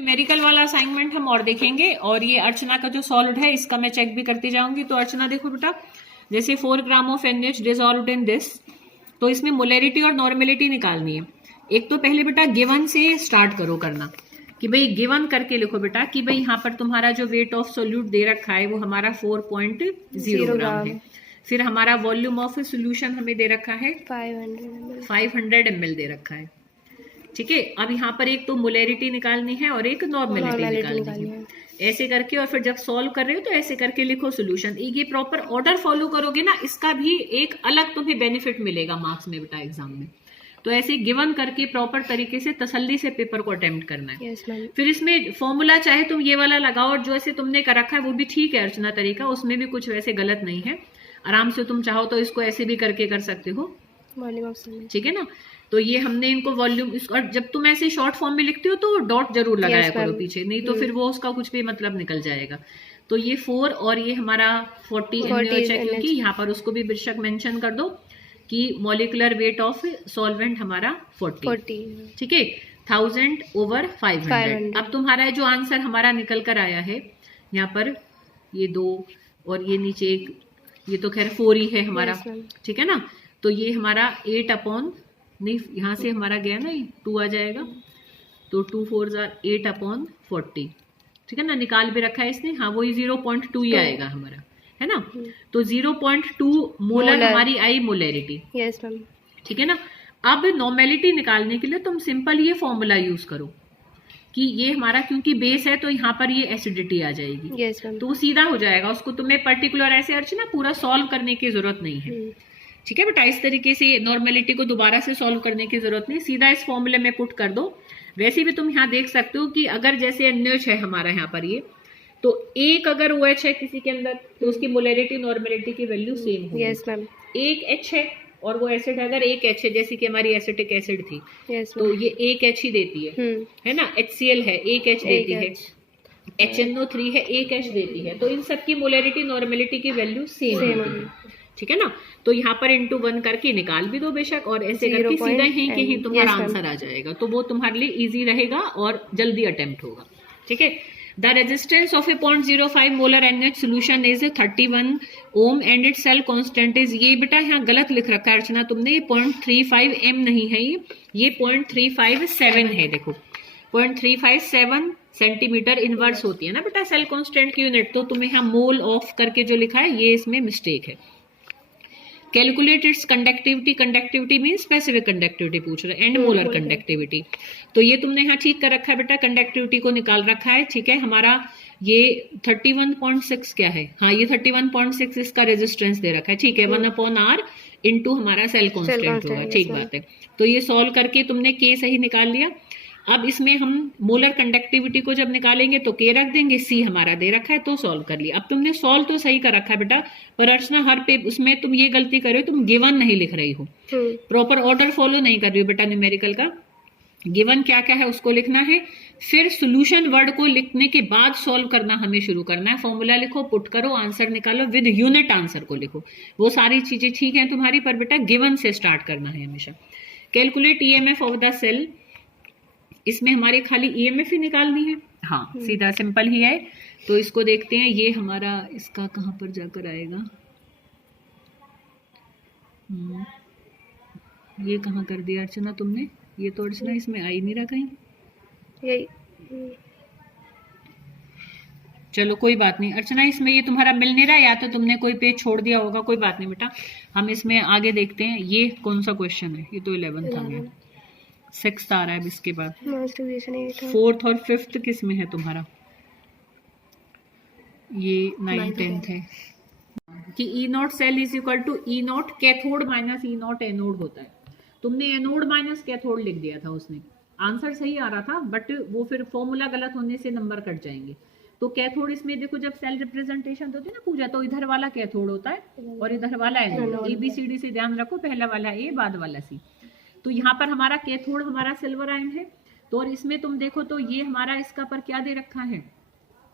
Numerical वाला assignment हम और देखेंगे, और ये अर्चना का जो सॉल्व है इसका मैं चेक भी करती जाऊंगी। तो अर्चना देखो बेटा, जैसे 4 gram of NH dissolved in this, तो इसमें मोलैरिटी और नॉर्मेलिटी निकालनी है। एक तो पहले बेटा गिवन से स्टार्ट करो करना, कि भाई गिवन करके लिखो बेटा कि भाई यहाँ पर तुम्हारा जो वेट ऑफ सोल्यूट दे रखा है वो हमारा 4.0 ग्राम है। फिर हमारा वॉल्यूम ऑफ सोल्यूशन हमें दे रखा है 500 ml दे रखा है। ठीक है, अब यहाँ पर एक तो मोलैरिटी निकालनी है और एक नॉर्मेलिटी निकालनी है। ऐसे करके और फिर जब सॉल्व कर रहे हो तो ऐसे करके लिखो सोल्यूशन। ये प्रॉपर ऑर्डर फॉलो करोगे ना, इसका भी एक अलग तुम्हें बेनिफिट मिलेगा मार्क्स में बेटा एग्जाम में। तो ऐसे गिवन करके प्रॉपर तरीके से तसल्ली से पेपर को अटेम्प्ट करना है। फिर इसमें फॉर्मूला चाहे तुम ये वाला लगाओ, और जो ऐसे तुमने कर रखा है वो भी ठीक है अर्चना तरीका, उसमें भी कुछ वैसे गलत नहीं है। आराम से तुम चाहो तो इसको ऐसे भी करके कर सकते हो, ठीक है ना। तो ये हमने इनको वॉल्यूम, और जब तुम ऐसे शॉर्ट फॉर्म में लिखते हो तो डॉट जरूर लगाया करो पीछे, नहीं तो फिर वो उसका कुछ भी मतलब निकल जाएगा। तो ये 4 और ये हमारा 40 NaOH है, क्योंकि यहाँ पर उसको भी बेशक मेंशन कर दो कि मॉलिक्यूलर वेट ऑफ सॉल्वेंट हमारा 40, ठीक है, 1000/500। अब तुम्हारा जो आंसर हमारा निकल कर आया है यहाँ पर, ये 2 और ये नीचे एक, ये तो खैर 4 ही है हमारा, ठीक है ना। तो ये हमारा 8 अपॉन, नहीं यहाँ से हमारा गया ना, ये 2 आ जाएगा, तो 2 4 8/40, ठीक है ना। निकाल भी रखा है इसने, हाँ वही 0.2 ही आएगा हमारा, है ना। तो 0.2 मोलर हमारी आई मोलैरिटी, ठीक है ना। अब नॉर्मेलिटी निकालने के लिए तुम सिंपल ये फॉर्मूला यूज करो कि ये हमारा क्योंकि बेस है तो यहाँ पर ये एसिडिटी आ जाएगी, तो वो सीधा हो जाएगा। उसको तुम्हें पर्टिकुलर ऐसे अर्चना पूरा सॉल्व करने की जरूरत नहीं है, ठीक है बेटा। इस तरीके से नॉर्मेलिटी को दोबारा से सॉल्व करने की जरूरत नहीं, सीधा इस फॉर्मूले में पुट कर दो। वैसे भी तुम यहाँ देख सकते हो कि अगर जैसे NaOH है हमारा यहाँ पर ये, तो एक अगर OH है किसी के अंदर तो उसकी मोलैरिटी नॉर्मेलिटी की वैल्यू सेम होगी। एक H है और वो एसिड है, अगर एक H है जैसे कि हमारी एसिटिक एसिड थी, तो ये एक H ही देती है ना। HCl है, एक H देती है, HNO3 है, एक H देती है। तो इन सब की मोलैरिटी नॉर्मेलिटी की वैल्यू सेम होगी, ठीक है ना। तो यहाँ पर इंटू 1 करके निकाल भी दो बेशक, और ऐसे करके सीधा ही के ही तुम्हारा आंसर आ जाएगा। तो वो तुम्हारे लिए इजी रहेगा और जल्दी अटेम्प्ट होगा, ठीक है। The resistance of a 0.05 molar NH solution is 31 ohm and its cell constant is, ये बेटा यहाँ गलत लिख रखा है अर्चना तुमने, ये 0.35 m नहीं है, ये 0.357 है। देखो 0.357 सेंटीमीटर इनवर्स होती है ना बेटा सेल कांस्टेंट की यूनिट, तो तुम्हें यहाँ मोल ऑफ करके जो लिखा है ये इसमें मिस्टेक है। Calculate its conductivity, conductivity mean specific conductivity पूछ रहे, एंड मोलर कंडक्टिविटी, तो ये तुमने यहाँ ठीक कर रखा है बेटा, कंडक्टिविटी को निकाल रखा है, ठीक है। हमारा ये 31.6 क्या है, हाँ ये 31.6 इसका रेजिस्टेंस दे रखा है, ठीक है। 1/R इंटू हमारा सेल कॉन्स्टेंट होगा, ठीक बात है। तो ये सॉल्व करके तुमने K सही निकाल लिया। अब इसमें हम मोलर कंडक्टिविटी को जब निकालेंगे तो K रख देंगे, C हमारा दे रखा है तो सॉल्व कर लिया। अब तुमने सॉल्व तो सही कर रखा है बेटा, पर अर्चना हर पे उसमें तुम ये गलती कर रहे हो, तुम गिवन नहीं लिख रही हो, प्रॉपर ऑर्डर फॉलो नहीं कर रही हो बेटा न्यूमेरिकल का। गिवन क्या क्या है उसको लिखना है, फिर सोल्यूशन वर्ड को लिखने के बाद सॉल्व करना हमें शुरू करना है। फॉर्मूला लिखो, पुट करो, आंसर निकालो, विद यूनिट आंसर को लिखो, वो सारी चीजें ठीक है तुम्हारी, पर बेटा गिवन से स्टार्ट करना है हमेशा। Calculate EMF of the cell, इसमें हमारी खाली EMF ही निकालनी है, हाँ सीधा सिंपल ही है। तो इसको देखते हैं, ये हमारा इसका कहाँ पर जाकर आएगा, ये कहाँ कर दिया अर्चना तुमने, ये तो अर्चना इसमें आई नहीं रहा कहीं, यही चलो कोई बात नहीं अर्चना, इसमें ये तुम्हारा मिल नहीं रहा, या तो तुमने कोई पेज छोड़ दिया होगा, कोई बात नहीं बेटा, हम इसमें आगे देखते हैं। ये कौन सा क्वेश्चन है, ये तो 11th आ गया, 6th आ रहा है इसके बाद, 4th और 5th किस में है तुम्हारा, ये 9th 10th है कि E0 cell is equal to E0 cathode minus E0 anode होता है। तुमने एनोड माइनस कैथोड लिख दिया था, उसने आंसर सही आ रहा था, बट वो फिर फॉर्मूला गलत होने से नंबर कट जाएंगे। तो कैथोड इसमें देखो, जब सेल रिप्रेजेंटेशन होती है ना पूजा, तो इधर वाला कैथोड होता है और इधर वाला एनोड, ABCD से ध्यान रखो, पहला वाला A बाद वाला C। तो यहाँ पर हमारा कैथोड हमारा सिल्वर आयन है, तो और इसमें तुम देखो तो ये हमारा इसका पर क्या दे रखा है,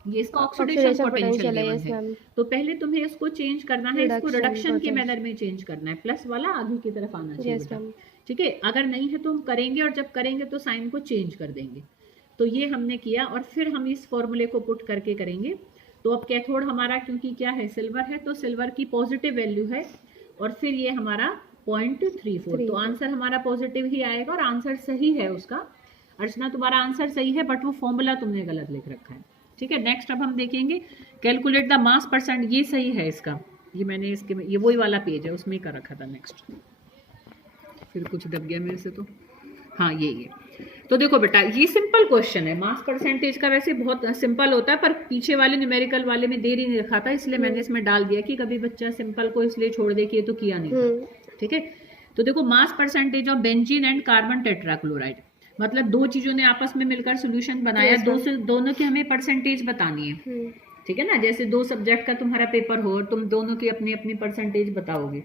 ये इसका ऑक्सीडेशन पोटेंशियल है। तो पहले तुम्हें इसको चेंज करना है, इसको रिडक्शन के मैनर में चेंज करना है, प्लस वाला आगे की तरफ आना चाहिए, ठीक है। अगर नहीं है तो हम करेंगे, और जब करेंगे तो साइन को चेंज कर देंगे। तो ये हमने किया और फिर हम इस फॉर्मूले को पुट करके करेंगे। तो अब कैथोड हमारा क्योंकि क्या है, सिल्वर है, तो सिल्वर की पॉजिटिव वैल्यू है और फिर ये हमारा 0.34, तो आंसर हमारा पॉजिटिव ही आएगा और आंसर सही है उसका। अर्चना तुम्हारा आंसर सही है, बट वो फॉर्मूला तुमने गलत लिख रखा है। ठीक है, नेक्स्ट अब हम देखेंगे कैलकुलेट द मास परसेंट, ये सही है इसका, ये मैंने इसके ये वही वाला पेज है उसमें कर रखा था। नेक्स्ट फिर कुछ दब गया मेरे से, तो हाँ ये तो देखो बेटा ये सिंपल क्वेश्चन है, मास परसेंटेज का वैसे बहुत सिंपल होता है, पर पीछे वाले न्यूमेरिकल वाले में देर ही नहीं रखा था, इसलिए मैंने इसमें डाल दिया कि कभी बच्चा सिंपल को इसलिए छोड़ दे कि ये तो किया नहीं था। ठीक है, तो देखो mass percentage of benzene and carbon tetrachloride, मतलब दो चीजों ने आपस में मिलकर सोल्यूशन बनाया, दोनों की हमें परसेंटेज बतानी है। ठीक है ना, जैसे दो सब्जेक्ट का तुम्हारा पेपर हो और तुम दोनों की अपनी अपनी परसेंटेज बताओगे।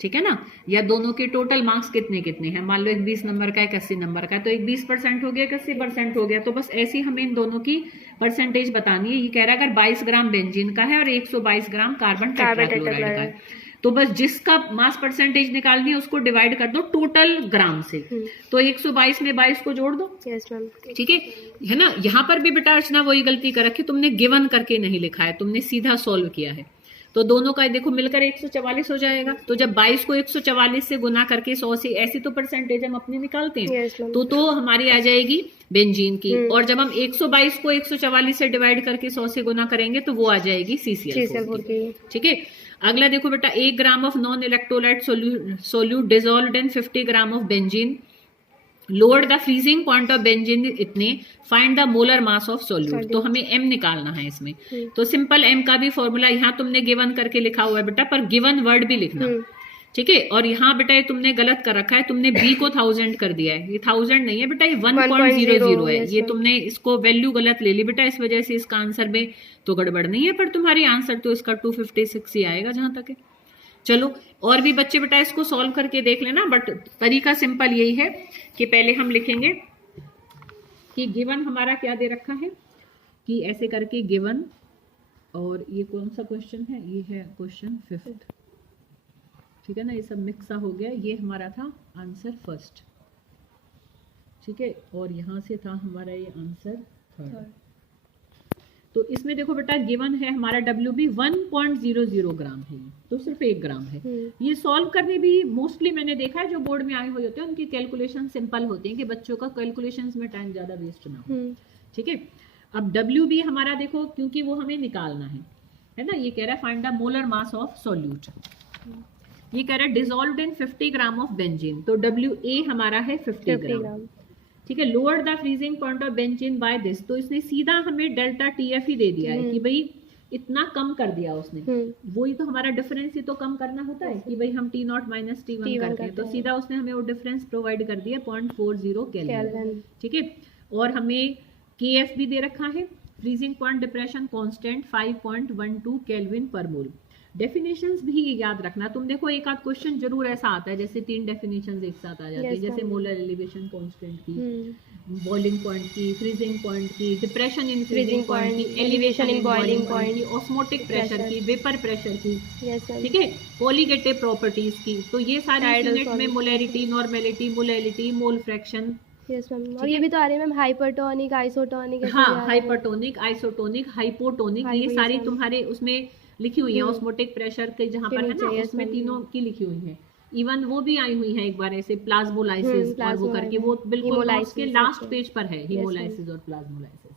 ठीक है ना, या दोनों के टोटल मार्क्स कितने कितने हैं, मान लो एक 20 नंबर का एक 80 नंबर का, तो एक 20% हो गया, एक 80% हो गया, तो बस ऐसे ही हमें इन दोनों की परसेंटेज बतानी है। ये कह रहा है अगर 22 ग्राम बेंजीन का है और 122 ग्राम कार्बन टेट्राक्लोराइड का है, तो बस जिसका मास परसेंटेज निकालनी है उसको डिवाइड कर दो टोटल ग्राम से, तो 122 में 22 को जोड़ दो। ठीक है ना। यहाँ पर भी बेटा अर्चना वही गलती कर रखी, तुमने गिवन करके नहीं लिखा है, तुमने सीधा सॉल्व किया है, तो दोनों का देखो मिलकर 144 हो जाएगा। तो जब 22 को 144 से गुना करके 100 से, ऐसी तो परसेंटेज हम अपनी निकालते हैं, तो हमारी आ जाएगी बेंजीन की, और जब हम 122 को 144 से डिवाइड करके 100 से गुना करेंगे तो वो आ जाएगी CCl4 की। ठीक है, अगला देखो बेटा 1 gram of non electrolyte solute dissolved in 50 gram of benzene, lower the freezing point of benzene इतने, find the molar mass of solute, तो हमें M निकालना है इसमें। तो सिंपल M का भी फॉर्मूला यहाँ तुमने गिवन करके लिखा हुआ है बेटा, पर गिवन वर्ड भी लिखना। ठीक है, और यहाँ बेटा ये तुमने गलत कर रखा है, तुमने B को 1000 कर दिया है, ये 1000 नहीं है बेटा, ये 1.00 है, ये तुमने इसको वैल्यू गलत ले ली बेटा, इस वजह से इसका आंसर में तो गड़बड़ नहीं है, पर तुम्हारी आंसर तो इसका 256 ही आएगा जहां तक है। चलो और भी बच्चे बेटा इसको सॉल्व करके देख लेना, बट तरीका सिंपल यही है कि पहले हम लिखेंगे कि गिवन हमारा क्या दे रखा है, कि ऐसे करके गिवन, और ये कौन सा क्वेश्चन है, ये है क्वेश्चन 5th। ठीक है ना, ये सब मिक्स हो गया, ये हमारा था आंसर 1st। ठीक है, और यहाँ से था हमारा ये आंसर 3rd। तो इसमें देखो बेटा गिवन है हमारा WB 1.00 ग्राम है, तो सिर्फ 1 ग्राम है। ये सॉल्व करने भी मोस्टली मैंने देखा है जो बोर्ड में आए हुए होते हैं उनकी कैलकुलेशन सिंपल होती है, कि बच्चों का कैलकुलेशंस में टाइम ज्यादा वेस्ट ना हो। ठीक है, अब WB हमारा देखो, क्योंकि वो हमें निकालना है ना, ये कह रहा है find the molar mass of solute, ये कह रहा है dissolved in 50 gram of benzene, तो WA हमारा है 50 ग्राम। ठीक है, lower the freezing point of benzene by this, तो इसने सीधा हमें डेल्टा TF ही दे दिया है कि भाई इतना कम कर दिया उसने, वही तो हमारा डिफरेंस ही तो कम करना होता है कि भाई हम T0 माइनस T1 करते हैं, तो सीधा उसने हमें वो डिफरेंस प्रोवाइड कर दिया 0.40 केल्विन। ठीक है, और हमें KF भी दे रखा है, freezing point depression constant 5.12 kelvin पर मोल। डेफिनेशंस भी याद रखना, तुम देखो एक आध क्वेश्चन जरूर ऐसा आता है जैसे 3 डेफिनेशंस एक साथ आ जाती है, जैसे मोलर एलिवेशन कांस्टेंट की, बॉइलिंग पॉइंट की, फ्रीजिंग पॉइंट की, डिप्रेशन इन फ्रीजिंग पॉइंट की, एलिवेशन इन बॉइलिंग पॉइंट की, ऑस्मोटिक प्रेशर की, वेपर प्रेशर की, ठीक है, कोलिगेटिव प्रॉपर्टीज की, तो ये सारी यूनिट में molarity, normality, molality, mole fraction. Yes ma'am, और ये भी तो आ रही है मैम हाइपरटोनिक, आइसोटोनिक। हाँ, हाइपरटोनिक, आइसोटोनिक, हाइपोटोनिक, ये सारी तुम्हारे उसमें लिखी हुई है। ऑस्मोटिक प्रेशर के जहाँ पर है ना, उसमें तीनों की लिखी हुई है। इवन वो भी आई हुई है एक बार ऐसे प्लाज्मोलाइसिस और वो करके, वो बिल्कुल उसके लास्ट पेज पर है, हीमोलाइसिस और प्लाज्मोलाइसिस।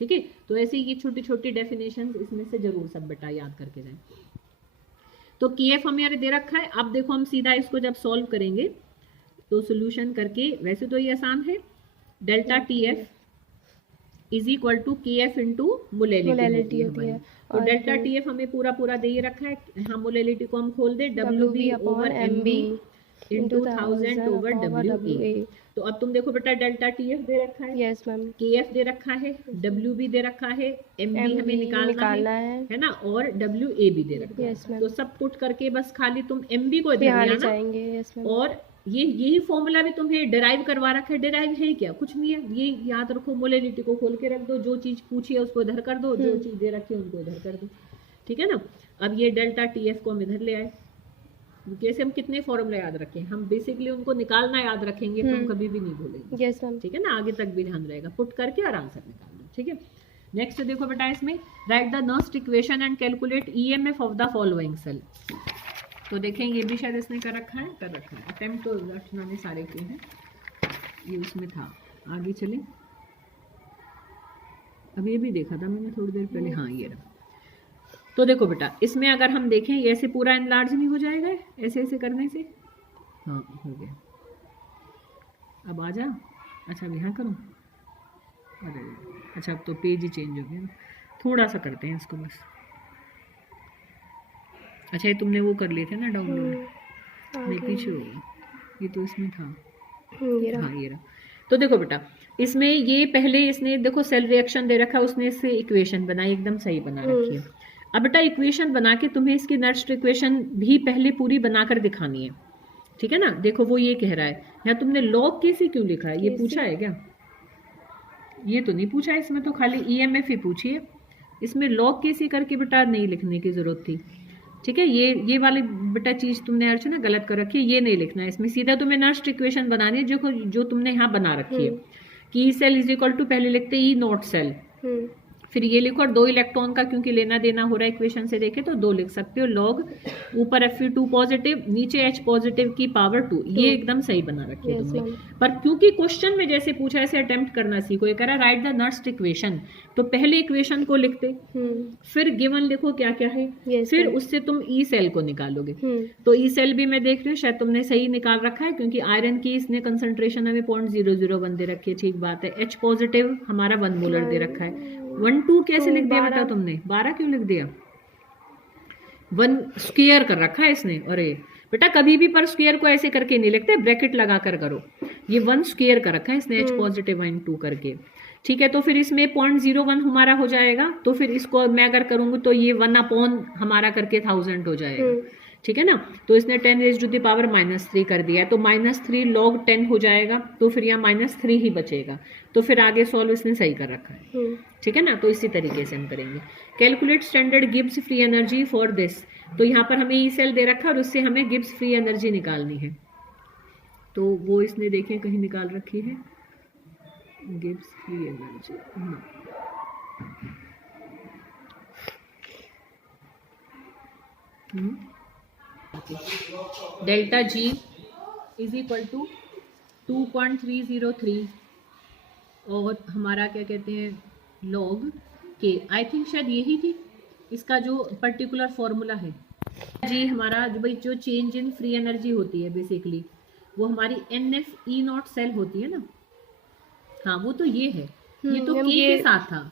ठीक है, तो ऐसे ये छोटी छोटी डेफिनेशंस इसमें से जरूर सब बेटा याद करके जाएं। तो KF हमें दे रखा है, अब देखो हम सीधा इसको जब सॉल्व करेंगे तो सोल्यूशन करके, वैसे तो ये आसान है, delta TF is equal to KF into molality होती है, तो डेल्टा TF हमें पूरा पूरा दे ही रखा है। हाँ, मोलैलिटी को हम खोल दे, WB over MB into 1000 over WA। तो अब तुम देखो बेटा डेल्टा TF दे रखा है, यस मैम, KF दे रखा है, WB दे रखा है, MB हमें निकालना है ना, और WA भी दे रखा है। तो सब पुट करके बस खाली तुम MB को इधर ले आना, और यही फॉर्मूला भी तुम्हें डिराइव करवा रखा है। डिराइव है क्या, कुछ नहीं है, ये याद रखो, मोलैलिटी को खोल के रख दो, जो चीज पूछी है उसको इधर कर दो, जो चीज दे रखी है उनको इधर कर दो। ठीक है ना, अब ये डेल्टा TF को हम इधर ले आए, जैसे हम कितने फॉर्मूला याद रखें, हम बेसिकली उनको निकालना याद रखेंगे तो हम कभी भी नहीं भूलेंगे। Yes ma'am. ठीक है ना, आगे तक भी ध्यान रहेगा, पुट करके और आंसर निकाल लो। ठीक है, नेक्स्ट देखो बेटा, इसमें write the Nernst equation and calculate EMF of the following cell. तो देखें ये भी शायद इसने कर रखा है, अटेम्प्ट तो रचना ने सारे किए हैं, ये उसमें था। आगे चले, अब ये भी देखा था मैंने थोड़ी देर पहले, हाँ ये रहा। तो देखो बेटा, इसमें अगर हम देखें ये ऐसे पूरा एनलार्ज नहीं हो जाएगा ऐसे ऐसे करने से, हाँ हो गया। अब आ जा, अच्छा अब यहाँ करूँ, अरे अच्छा अब तो पेज ही चेंज हो गया, थोड़ा सा करते हैं इसको बस। अच्छा ये तुमने वो कर लिए थे ना डाउनलोड, नहीं पीछे हो गया, ये तो इसमें था, हाँ ये रहा। तो देखो बेटा, इसमें ये पहले इसने देखो सेल रिएक्शन दे रखा है, उसने इससे इक्वेशन बनाई, एकदम सही बना रखी है। अब बेटा इक्वेशन बना के तुम्हें इसकी नेक्स्ट इक्वेशन भी पहले पूरी बनाकर दिखानी है। ठीक है ना, देखो वो ये कह रहा है, यहाँ तुमने लॉग कैसे क्यों लिखा है, ये पूछा है क्या? ये तो नहीं पूछा है, इसमें तो खाली ईएमएफ ही पूछी है, इसमें लॉग कैसे करके बेटा नहीं लिखने की जरूरत थी। ठीक है, ये वाली बेटा चीज तुमने अर्चना गलत कर रखी है, ये नहीं लिखना है इसमें, सीधा तुम्हें नेक्स्ट इक्वेशन बनानी है जो तुमने यहाँ बना रखी है कि E cell is equal to, पहले लिखते ई नॉट सेल, फिर ये लिखो, और 2 इलेक्ट्रॉन का क्योंकि लेना देना हो रहा है इक्वेशन से देखे तो 2 लिख सकते हो, लॉग ऊपर Fe2 पॉजिटिव नीचे H पॉजिटिव की पावर 2, ये एकदम सही बना रखी है तुमने। पर क्योंकि क्वेश्चन में जैसे पूछा ऐसे अटेम्प्ट करना सीखो, ये कह रहा राइट द नेक्स्ट इक्वेशन, तो पहले इक्वेशन को लिखते, फिर गिवन लिखो क्या क्या है, फिर उससे तुम ई सेल को निकालोगे। तो ई सेल भी मैं देख रही हूँ शायद तुमने सही निकाल रखा है, क्योंकि आयरन की इसने कंसंट्रेशन हमें 0.001 दे रखी है, ठीक बात है। H पॉजिटिव हमारा 1 मोलर दे रखा है। 1 2 कैसे लिख दिया बेटा तुमने, 12 क्यों लिख दिया, 1 स्क्वायर कर रखा है इसने। अरे बेटा कभी भी पर स्क्वायर को ऐसे करके नहीं लिखते, ब्रैकेट लगा कर करो, ये 1 स्क्वायर कर रखा है इसने H पॉजिटिव 1 2 करके। ठीक है, तो फिर इसमें 0.01 हमारा हो जाएगा, तो फिर इसको मैं अगर करूंगी तो ये 1 अपॉन हमारा करके 1000 हो जाएगा। ठीक है ना, तो इसने 10 raised to the power -3 कर दिया है, तो -3 log 10 हो जाएगा, तो फिर यहाँ -3 ही बचेगा, तो फिर आगे सॉल्व इसने सही कर रखा है। ठीक है ना, तो इसी तरीके से हम करेंगे। Calculate standard Gibbs free energy for this, तो यहाँ पर हमें ई सेल दे रखा है और उससे हमें गिब्स फ्री एनर्जी निकालनी है, तो वो इसने देखें कहीं निकाल रखी है, Gibbs free energy, delta G is equal to 2.303 और हमारा क्या कहते हैं लॉग के, आई थिंक शायद यही थी इसका जो पर्टिकुलर फॉर्मूला है जी हमारा, जो भाई जो चेंज इन फ्री एनर्जी होती है बेसिकली वो हमारी NFE0 सेल होती है ना, हाँ वो तो ये है, ये तो के के साथ था,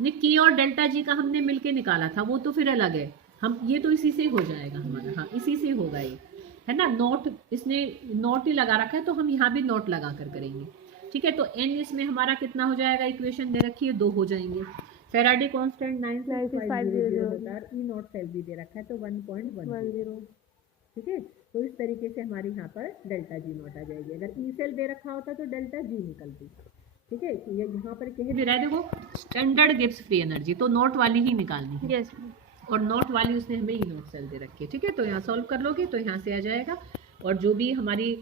ने के और डेल्टा जी का हमने मिलके निकाला था, वो तो फिर अलग है, हम ये तो इसी से हो जाएगा हमारा, हाँ इसी से होगा ये, है ना। नोट इसने नोट ही लगा रखा है तो हम यहाँ भी नोट लगा कर करेंगे। ठीक है, तो n इसमें हमारा कितना हो जाएगा, इक्वेशन दे रखी है 2 हो जाएंगे। Faraday constant 96500 E naught cell भी दे रखा है तो 1.10। ठीक है, तो इस तरीके से हमारे यहाँ पर डेल्टा जी नॉट आ जाएगी। अगर ई सेल दे रखा होता तो डेल्टा जी निकलती। ठीक है, ये यहाँ पर कह दे रहा है देखो स्टैंडर्ड गिब्स फ्री एनर्जी, तो नोट वाली ही निकालनी है। यस, और नोट वाली उसने हमें ई नॉट सेल दे रखी है। ठीक है, तो यहाँ सॉल्व कर लोगे तो यहाँ से आ जाएगा, और जो भी हमारी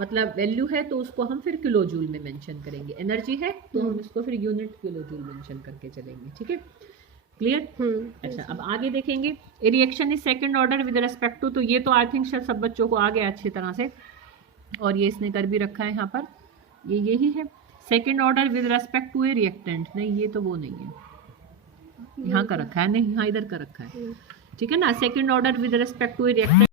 मतलब वैल्यू है तो उसको हम फिर किलो जूल में मेंशन करेंगे, एनर्जी है तो हम इसको फिर यूनिट किलो जूल मेंशन करके चलेंगे। ठीक है, क्लियर। अच्छा, अब आगे देखेंगे reaction is second order with respect to, तो ये तो आई थिंक शायद सब बच्चों को आ गया अच्छी तरह से, और ये इसने कर भी रखा है यहाँ पर, ये यही है second order with respect to a reactant, नहीं ये तो वो नहीं है, यहाँ का रखा है, नहीं यहाँ इधर का रखा है। ठीक है ना, second order with respect to a reactant